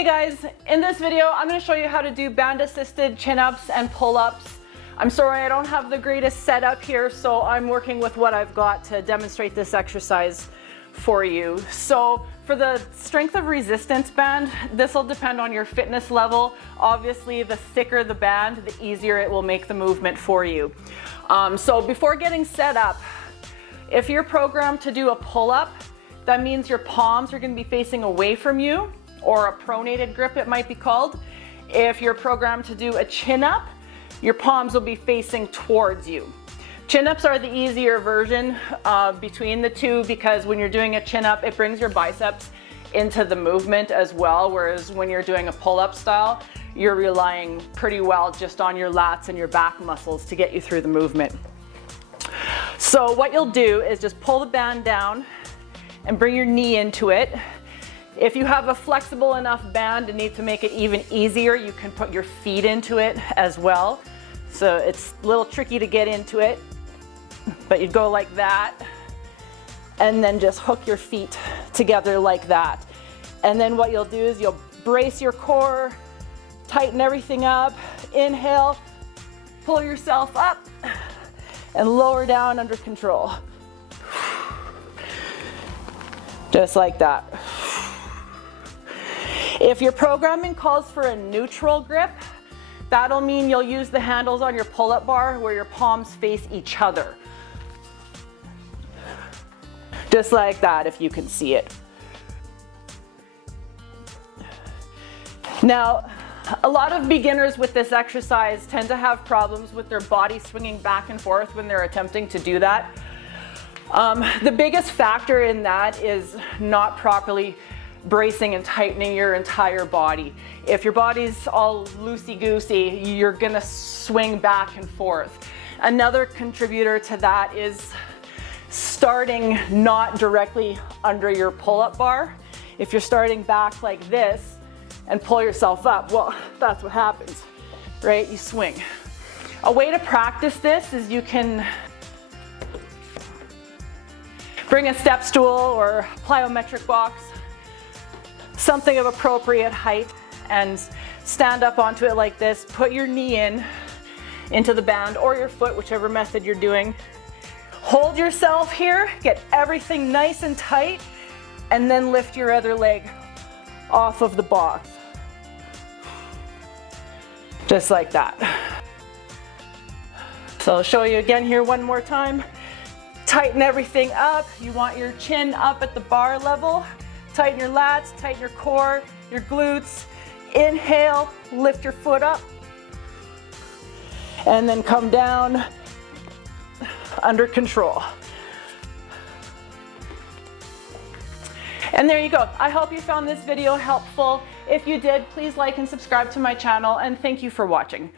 Hey guys, in this video I'm going to show you how to do band assisted chin-ups and pull-ups. I'm sorry I don't have the greatest setup here, so I'm working with what I've got to demonstrate this exercise for you. So for the strength of resistance band, this will depend on your fitness level. Obviously, the thicker the band, the easier it will make the movement for you. So before getting set up, if you're programmed to do a pull-up, that means your palms are going to be facing away from you, or a pronated grip it might be called. If you're programmed to do a chin-up, your palms will be facing towards you. Chin-ups are the easier version between the two, because when you're doing a chin-up, it brings your biceps into the movement as well, whereas when you're doing a pull-up style, you're relying pretty well just on your lats and your back muscles to get you through the movement. So what you'll do is just pull the band down and bring your knee into it. If you have a flexible enough band and need to make it even easier, you can put your feet into it as well. So it's a little tricky to get into it, but you'd go like that, and then just hook your feet together like that. And then what you'll do is you'll brace your core, tighten everything up, inhale, pull yourself up, and lower down under control. Just like that. If your programming calls for a neutral grip, that'll mean you'll use the handles on your pull-up bar where your palms face each other. Just like that, if you can see it. Now, a lot of beginners with this exercise tend to have problems with their body swinging back and forth when they're attempting to do that. The biggest factor in that is not properly bracing and tightening your entire body. If your body's all loosey-goosey, you're gonna swing back and forth. Another contributor to that is starting not directly under your pull-up bar. If you're starting back like this and pull yourself up, well, that's what happens, right? You swing. A way to practice this is you can bring a step stool or plyometric box, something of appropriate height, and stand up onto it like this. Put your knee into the band, or your foot, whichever method you're doing. Hold yourself here, get everything nice and tight, and then lift your other leg off of the box. Just like that. So I'll show you again here one more time. Tighten everything up. You want your chin up at the bar level. Tighten your lats, tighten your core, your glutes. Inhale, lift your foot up. And then come down under control. And there you go. I hope you found this video helpful. If you did, please like and subscribe to my channel, and thank you for watching.